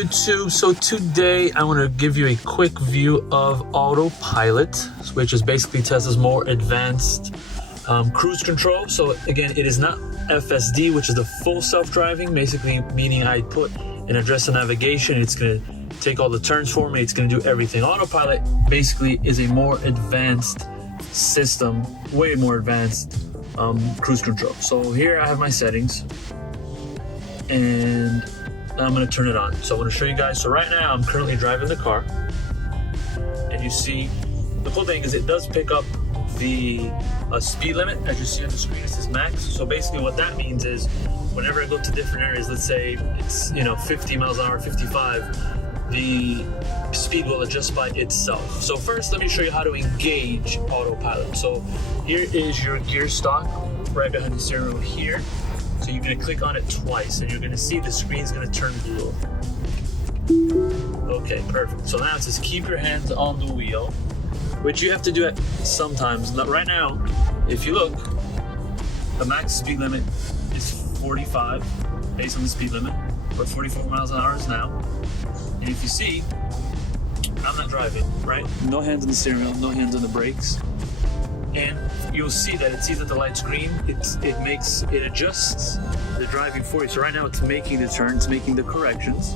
YouTube? So today I want to give you a quick view of Autopilot, which is basically Tesla's more advanced cruise control. So again, it is not FSD, which is the full self-driving, basically meaning I put an address and navigation, it's going to take all the turns for me, it's going to do everything. Autopilot basically is a more advanced system, way more advanced cruise control. So here I have my settings and I'm going to turn it on. So I want to show you guys. So right now I'm currently driving the car, and you see the cool thing is it does pick up the speed limit. As you see on the screen, it says max. So basically what that means is whenever I go to different areas, let's say it's 50 miles an hour, 55, the speed will adjust by itself. So first let me show you how to engage Autopilot. So here is your gear stock right behind the steering wheel here. So you're going to click on it twice and you're going to see the screen's going to turn blue. Okay, perfect. So now it says keep your hands on the wheel, which you have to do it sometimes. Right now, if you look, the max speed limit is 45 based on the speed limit, but 44 miles an hour is now. And if you see, I'm not driving, right? No hands on the steering wheel, no hands on the brakes. And you'll see that it sees that the light's green, it adjusts the driving for you. So right now it's making the turn, it's making the corrections.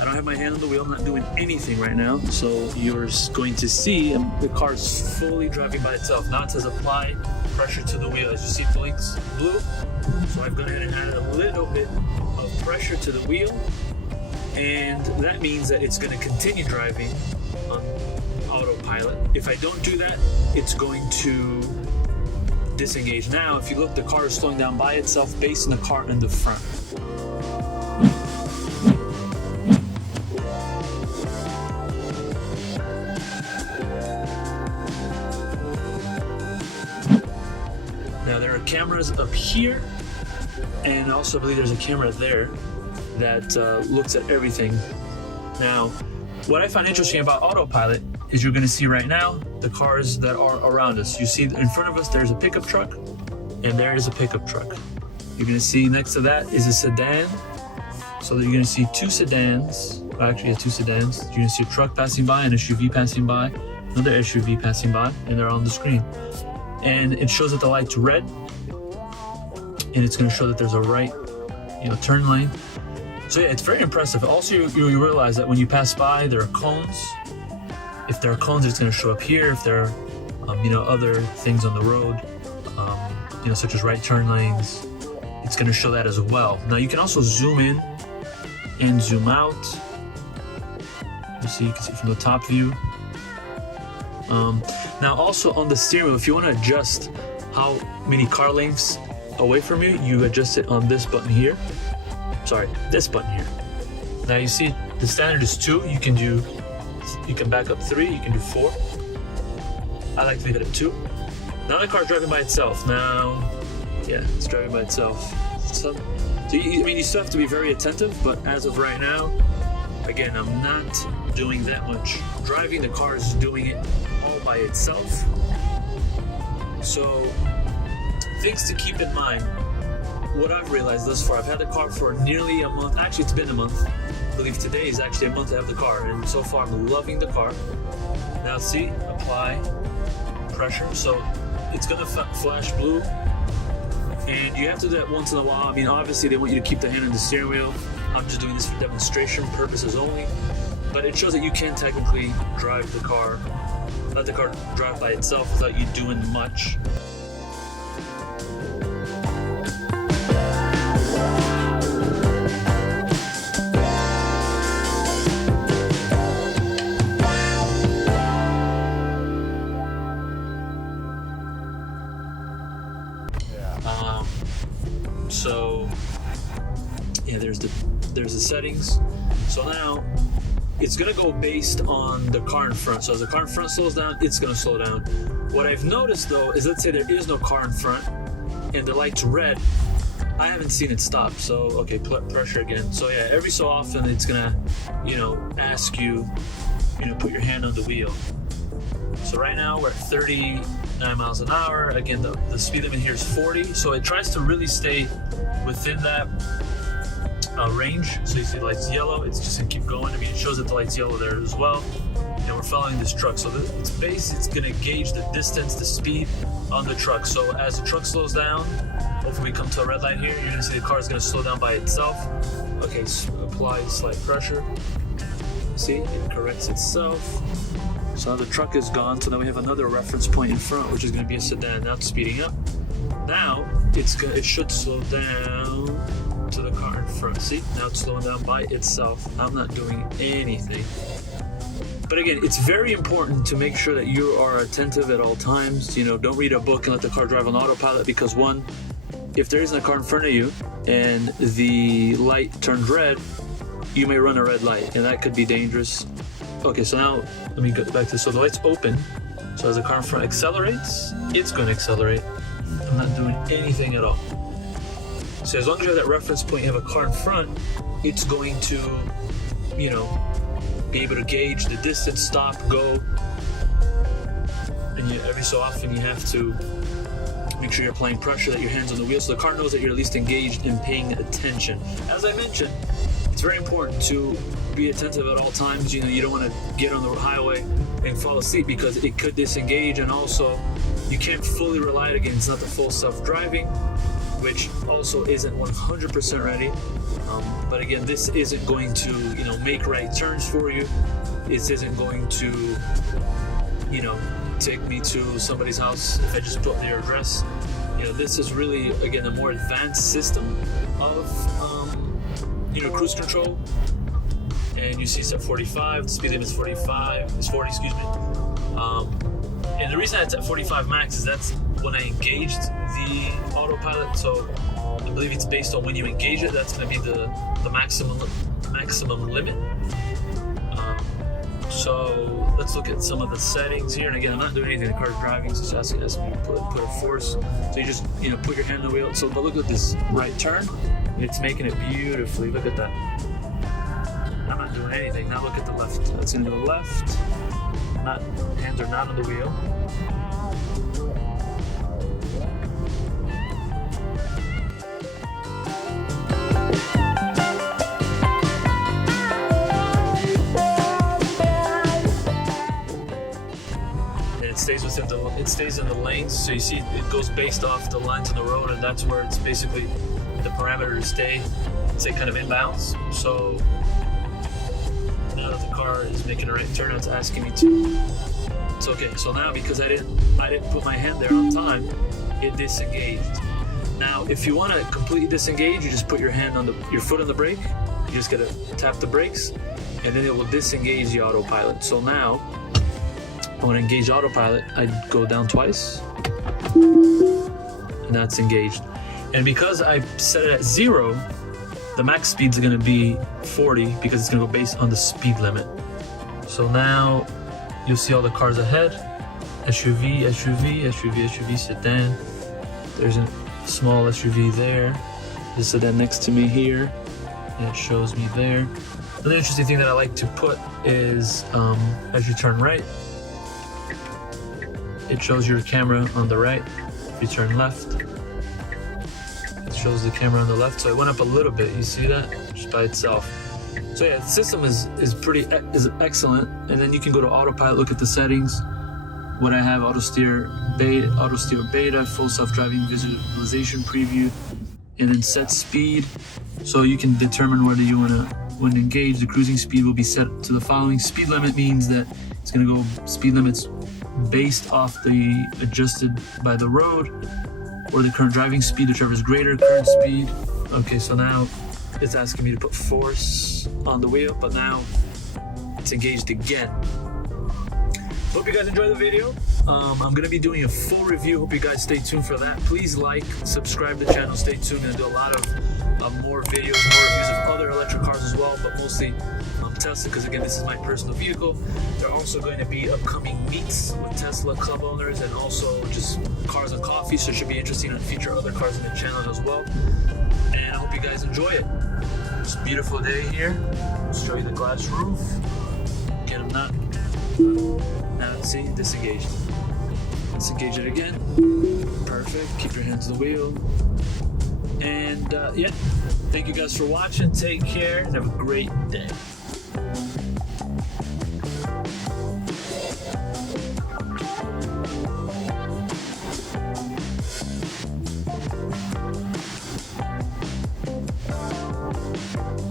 I don't have my hand on the wheel, I'm not doing anything right now. So you're going to see the car's fully driving by itself. Now it says apply pressure to the wheel. As you see, it blinks blue. So I've gone ahead and added a little bit of pressure to the wheel. And that means that it's going to continue driving on Autopilot. If I don't do that, it's going to disengage. Now, if you look, the car is slowing down by itself based on the car in the front. Now, there are cameras up here, and also I believe there's a camera there that looks at everything. Now, what I find interesting about Autopilot is you're going to see right now the cars that are around us. You see in front of us there's a pickup truck, and there is a pickup truck. You're going to see next to that is a sedan. So you're going to see two sedans. Actually, two sedans. You're going to see a truck passing by, an SUV passing by, another SUV passing by, and they're on the screen. And it shows that the light's red, and it's going to show that there's a right, turn lane. So yeah, it's very impressive. Also, you realize that when you pass by, there are cones. If there are cones, it's going to show up here. If there are, other things on the road, such as right turn lanes, it's going to show that as well. Now, you can also zoom in and zoom out. You can see from the top view. Now, also on the steering wheel, if you want to adjust how many car lengths away from you, you adjust it on this button here. Sorry, this button here. Now you see the standard is 2. You can back up 3, you can do 4. I like to leave it at 2. Now the car's driving by itself. Now, yeah, it's driving by itself. So you still have to be very attentive, but as of right now, again, I'm not doing that much driving. The car is doing it all by itself. So, things to keep in mind. What I've realized thus far, I've had the car for nearly a month. Actually, it's been a month. I believe today is actually a month to have the car, and so far I'm loving the car. Now see, apply pressure. So it's gonna flash blue, and you have to do that once in a while. I mean, obviously they want you to keep the hand on the steering wheel. I'm just doing this for demonstration purposes only, but it shows that you can technically drive the car, let the car drive by itself without you doing much. So yeah, there's the settings. So now it's gonna go based on the car in front. So as the car in front slows down, it's gonna slow down. What I've noticed though is, let's say there is no car in front and the light's red, I haven't seen it stop. So okay, pressure again. So yeah, every so often it's gonna, ask you, put your hand on the wheel. So right now we're at 39 miles an hour. Again, the speed limit here is 40. So it tries to really stay within that. range. So you see the light's yellow, it's just gonna keep going. I mean, it shows that the light's yellow there as well. And we're following this truck. So it's gonna gauge the distance, the speed on the truck. So as the truck slows down, hopefully we come to a red light here, you're gonna see the car is gonna slow down by itself. Okay, so apply slight pressure. See, it corrects itself. So now the truck is gone. So now we have another reference point in front, which is gonna be a sedan. Now it's speeding up. Now it should slow down to the car in front. See, now it's slowing down by itself. I'm not doing anything. But again, it's very important to make sure that you are attentive at all times. You know, don't read a book and let the car drive on autopilot, because one, if there isn't a car in front of you and the light turns red, you may run a red light, and that could be dangerous. Okay, so now let me go back to, so the light's open. So as the car in front accelerates, it's going to accelerate. I'm not doing anything at all. So as long as you have that reference point, you have a car in front, it's going to, you know, be able to gauge the distance, stop, go. And every so often you have to make sure you're applying pressure, that your hands on the wheel, so the car knows that you're at least engaged in paying attention. As I mentioned, it's very important to be attentive at all times. You know, you don't want to get on the highway and fall asleep, because it could disengage, and also you can't fully rely it again. It's not the full self-driving, which also isn't 100% ready. But again, this isn't going to, you know, make right turns for you. This isn't going to, you know, take me to somebody's house if I just put their address. You know, this is really, again, a more advanced system of, you know, cruise control. And you see it's at 45, the speed limit is 40, excuse me. And the reason it's at 45 max is that's when I engaged the autopilot. So I believe it's based on when you engage it, that's going to be the maximum limit. So let's look at some of the settings here. And again, I'm not doing anything. The car's driving, so it's asking me to put a force. So you just, you know, put your hand on the wheel. So, but look at this right turn. It's making it beautifully. Look at that. I'm not doing anything. Now look at the left. That's going to go left. Hands are not on the wheel. It stays in the lanes, so you see it goes based off the lines on the road, and that's where it's basically the parameter to stay kind of inbounds. So now that the car is making a right turn, it's asking me to. It's okay. So now, because I didn't put my hand there on time, it disengaged. Now, if you want to completely disengage, you just put your foot on the brake. You just gotta tap the brakes, and then it will disengage the autopilot. So now, I want to engage autopilot, I go down twice, and that's engaged. And because I set it at 0, the max speed's going to be 40, because it's going to go based on the speed limit. So now you'll see all the cars ahead. SUV, sedan. There's a small SUV there. The sedan next to me here. And it shows me there. Another interesting thing that I like to put is as you turn right, it shows your camera on the right. If you turn left, it shows the camera on the left. So it went up a little bit. You see that? Just by itself. So yeah, the system is excellent. And then you can go to autopilot, look at the settings. What I have: auto steer beta, full self-driving visualization preview, and then set speed. So you can determine whether you want to engage. The cruising speed will be set to the following. Speed limit means that it's going to go speed limits based off the adjusted by the road, or the current driving speed, whichever is greater. Current speed. Okay, so now it's asking me to put force on the wheel, but now it's engaged again. Hope you guys enjoyed the video. I'm going to be doing a full review. Hope you guys stay tuned for that. Please like, subscribe to the channel, stay tuned. I'm going to do a lot of more videos, more reviews of other electric cars as well, but mostly Tesla, because again, this is my personal vehicle. There are also going to be upcoming meets with Tesla club owners, and also just cars and coffee, so it should be interesting to feature other cars in the channel as well. And I hope you guys enjoy it. It's a beautiful day here. I'll show you the glass roof. Get them not. Now see, disengaged. Disengage it again. Perfect. Keep your hands on the wheel. And yeah, thank you guys for watching. Take care. Have a great day.